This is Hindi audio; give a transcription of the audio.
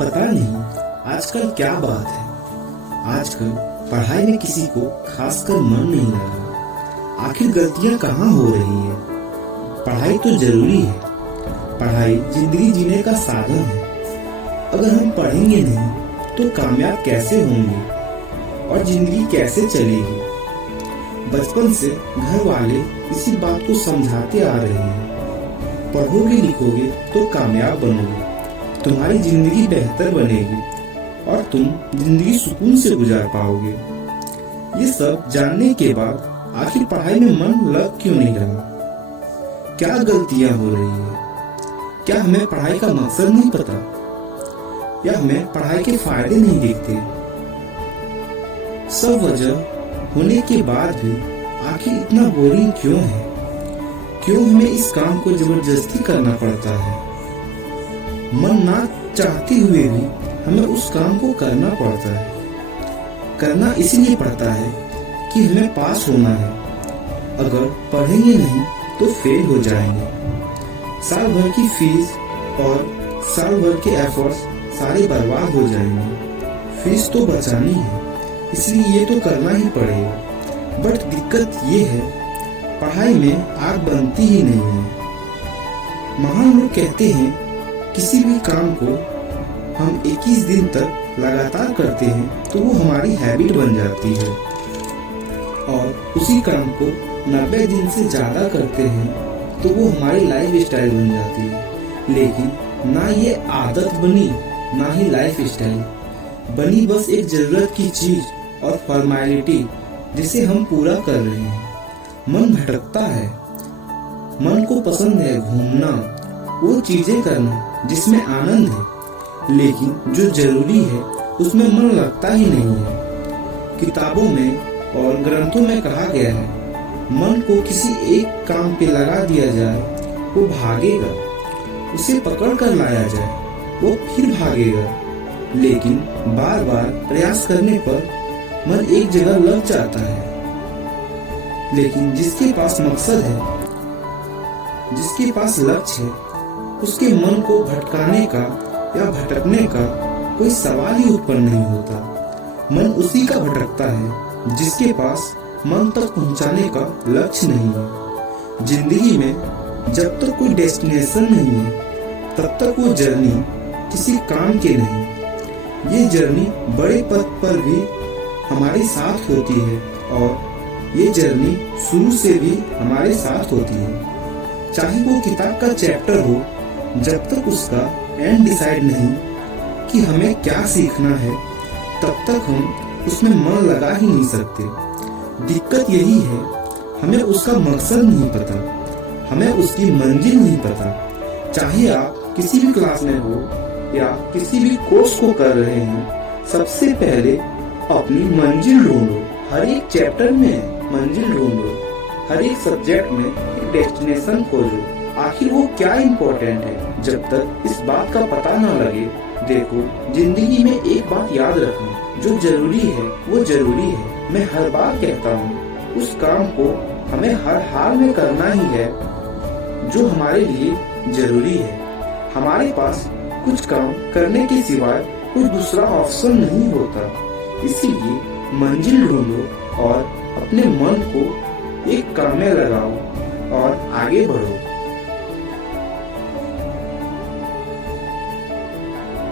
पता नहीं आजकल क्या बात है। आजकल पढ़ाई में किसी को खासकर मन नहीं लगा। आखिर गलतियां कहाँ हो रही है। पढ़ाई तो जरूरी है। पढ़ाई जिंदगी जीने का साधन है। अगर हम पढ़ेंगे नहीं तो कामयाब कैसे होंगे और जिंदगी कैसे चलेगी। बचपन से घर वाले इसी बात को समझाते आ रहे हैं। पढ़ोगे लिखोगे तो कामयाब बनोगे, तुम्हारी जिंदगी बेहतर बनेगी और तुम जिंदगी सुकून से गुजार पाओगे। ये सब जानने के बाद आखिर पढ़ाई में मन लग क्यों नहीं रहा। क्या गलतियां हो रही है। क्या हमें पढ़ाई का मकसद नहीं पता या हमें पढ़ाई के फायदे नहीं दिखते। सब वजह होने के बाद भी आखिर इतना बोरिंग क्यों है। क्यों हमें इस काम को जबरदस्ती करना पड़ता है। मन ना चाहते हुए भी हमें उस काम को करना पड़ता है। करना इसलिए पड़ता है कि हमें पास होना है। अगर पढ़ेंगे नहीं तो फेल हो जाएंगे। साल भर की फीस और साल भर के एफर्ट्स सारे बर्बाद हो जाएंगे। फीस तो बचानी है, इसलिए ये तो करना ही पड़ेगा। बट दिक्कत ये है पढ़ाई में आग बनती ही नहीं है। महान लोग कहते हैं किसी भी काम को हम 21 दिन तक लगातार करते हैं तो वो हमारी हैबिट बन जाती है और उसी काम को 90 दिन से ज्यादा करते हैं तो वो हमारी लाइफ स्टाइल बन जाती है। लेकिन ना ये आदत बनी ना ही लाइफ स्टाइल बनी, बस एक जरूरत की चीज और फॉर्मेलिटी जिसे हम पूरा कर रहे हैं। मन भटकता है। मन को पसंद है घूमना, वो चीजें करना जिसमें आनंद है, लेकिन जो जरूरी है उसमें मन लगता ही नहीं है। किताबों में और ग्रंथों में कहा गया है मन को किसी एक काम पे लगा दिया जाए वो भागेगा, उसे पकड़ कर लाया जाए वो फिर भागेगा। लेकिन बार बार प्रयास करने पर मन एक जगह लग जाता है। लेकिन जिसके पास मकसद है, जिसके पास लक्ष्य है, उसके मन को भटकाने का या भटकने का कोई सवाल ही उत्पन्न नहीं होता। मन उसी का भटकता है जिसके पास मन तक पहुंचाने का लक्ष्य नहीं है। जिंदगी में जब तक कोई डेस्टिनेशन नहीं है तब तक वो जर्नी किसी काम के नहीं। ये जर्नी बड़े पथ पर भी हमारे साथ होती है और ये जर्नी शुरू से भी हमारे साथ होती है। चाहे वो किताब का चैप्टर हो, जब तक उसका एंड डिसाइड नहीं कि हमें क्या सीखना है तब तक हम उसमें मन लगा ही नहीं सकते। दिक्कत यही है हमें उसका मकसद नहीं पता, हमें उसकी मंजिल नहीं पता। चाहे आप किसी भी क्लास में हो या किसी भी कोर्स को कर रहे हैं, सबसे पहले अपनी मंजिल ढूंढो। हर एक चैप्टर में मंजिल ढूंढो, हर एक सब्जेक्ट में एक डेस्टिनेशन खोजो। आखिर वो क्या इम्पोर्टेंट है। जब तक इस बात का पता न लगे, देखो जिंदगी में एक बात याद रखना, जो जरूरी है वो जरूरी है। मैं हर बार कहता हूँ उस काम को हमें हर हाल में करना ही है जो हमारे लिए जरूरी है। हमारे पास कुछ काम करने के सिवाय कोई दूसरा ऑप्शन नहीं होता। इसीलिए मंजिल ढूंढो और अपने मन को एक काम में लगाओ और आगे बढ़ो।